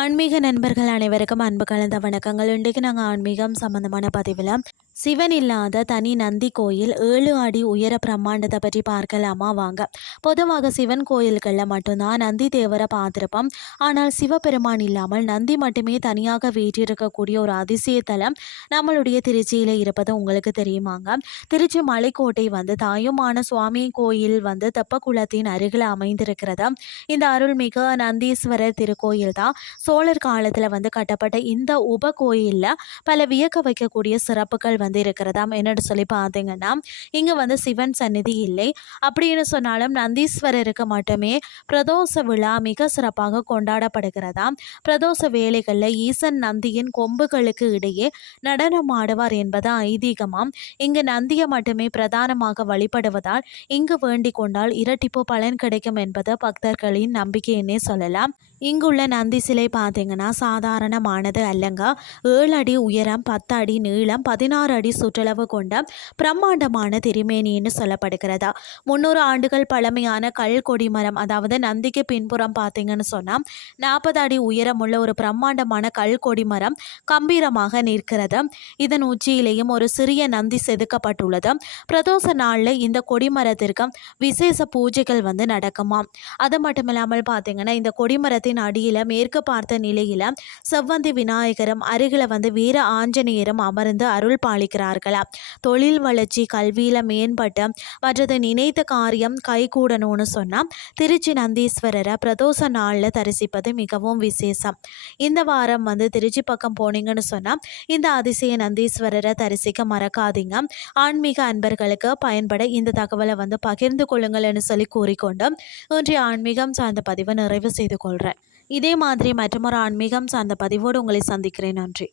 ஆன்மீக நண்பர்கள் அனைவருக்கும் அன்பு கலந்த வணக்கங்கள். இன்றைக்கு நாங்கள் ஆன்மீகம் சம்பந்தமான பதிவில் சிவன் இல்லாத தனி நந்தி கோயில் 7 அடி உயர பிரம்மாண்டத்தை பற்றி பார்க்கலாமா வாங்க. பொதுவாக சிவன் கோயில்களில் மட்டும்தான் நந்தி தேவரை பார்த்துருப்போம். ஆனால் சிவபெருமான் இல்லாமல் நந்தி மட்டுமே தனியாக வீற்றிருக்கக்கூடிய ஒரு அதிசயத்தலம் நம்மளுடைய திருச்சியில் இருப்பது உங்களுக்கு தெரியுமாங்க. திருச்சி மலைக்கோட்டை தாயுமான சுவாமி கோயில் தெப்பக்குளத்தின் அருகில் அமைந்திருக்கிறது. இந்த அருள்மிகு நந்தீஸ்வரர் திருக்கோயில் தான் சோழர் காலத்தில் கட்டப்பட்ட இந்த உப கோயிலில் பல வியக்க வைக்கக்கூடிய சிறப்புகள் இருக்கிறதாம். என்னன்னு சொல்லி பார்த்தீங்கன்னா, இங்கே சிவன் சந்நிதி இல்லை அப்படின்னு சொன்னாலும் நந்தீஸ்வரருக்கு மட்டுமே பிரதோஷ விழா மிக சிறப்பாக கொண்டாடப்படுகிறதாம். பிரதோஷ வேளைகளில் ஈசன் நந்தியின் கொம்புகளுக்கு இடையே நடனம் ஆடுவார் என்பது ஐதீகமாம். இங்கு நந்தியை மட்டுமே பிரதானமாக வழிபடுவதால் இங்கு வேண்டிக் கொண்டால் இரட்டிப்பு பலன் கிடைக்கும் என்பது பக்தர்களின் நம்பிக்கைன்னே சொல்லலாம். இங்குள்ள நந்தி சிலை பார்த்தீங்கன்னா சாதாரணமானது அல்லங்க. 7 அடி உயரம், 10 அடி நீளம், 16 அடி சுற்றளவு கொண்ட பிரம்மாண்டமான திருமேனின்னு சொல்லப்படுகிறதா. 300 ஆண்டுகள் பழமையான கல் கொடிமரம், அதாவது நந்திக்கு பின்புறம் பார்த்தீங்கன்னு சொன்னால் 40 அடி உயரமுள்ள ஒரு பிரம்மாண்டமான கல் கொடிமரம் கம்பீரமாக நிற்கிறது. இதன் உச்சியிலேயும் ஒரு சிறிய நந்தி செதுக்கப்பட்டுள்ளது. பிரதோஷ நாளில் இந்த கொடிமரத்திற்கு விசேஷ பூஜைகள் நடக்குமாம். அது மட்டும் இல்லாமல் பார்த்தீங்கன்னா இந்த கொடிமரத்தின் அடியில் மேற்கு பார்த்த நிலையில் செவ்வந்தி விநாயகரும் அருகில் வீர ஆஞ்சநேயரும் அமர்ந்து அருள் பாலிக்கிறார்களா. தொழில் வளர்ச்சி, கல்வியில் மேம்பட்டு மற்றது நினைத்த காரியம் கைகூடணும்னு சொன்னால் திருச்சி நந்தீஸ்வரரை பிரதோஷ நாளில் தரிசிப்பது மிகவும் விசேஷம். இந்த வாரம் திருச்சி பக்கம் போனீங்கன்னு சொன்னால் இந்த அதிசய நந்தீஸ்வரரை தரிசிக்க மறக்காதீங்க. ஆன்மீக அன்பர்களுக்கு பயன்பட இந்த தகவலை பகிர்ந்து கொள்ளுங்கள்னு சொல்லி கூறிக்கொண்டு இன்றைய ஆன்மீகம் சார்ந்த பதிவை நிறைவு செய்து கொள்கிறேன். இதே மாதிரி மற்றொரு ஆன்மீகம் சார்ந்த பதிவோடு உங்களை சந்திக்கிறேன். நன்றி.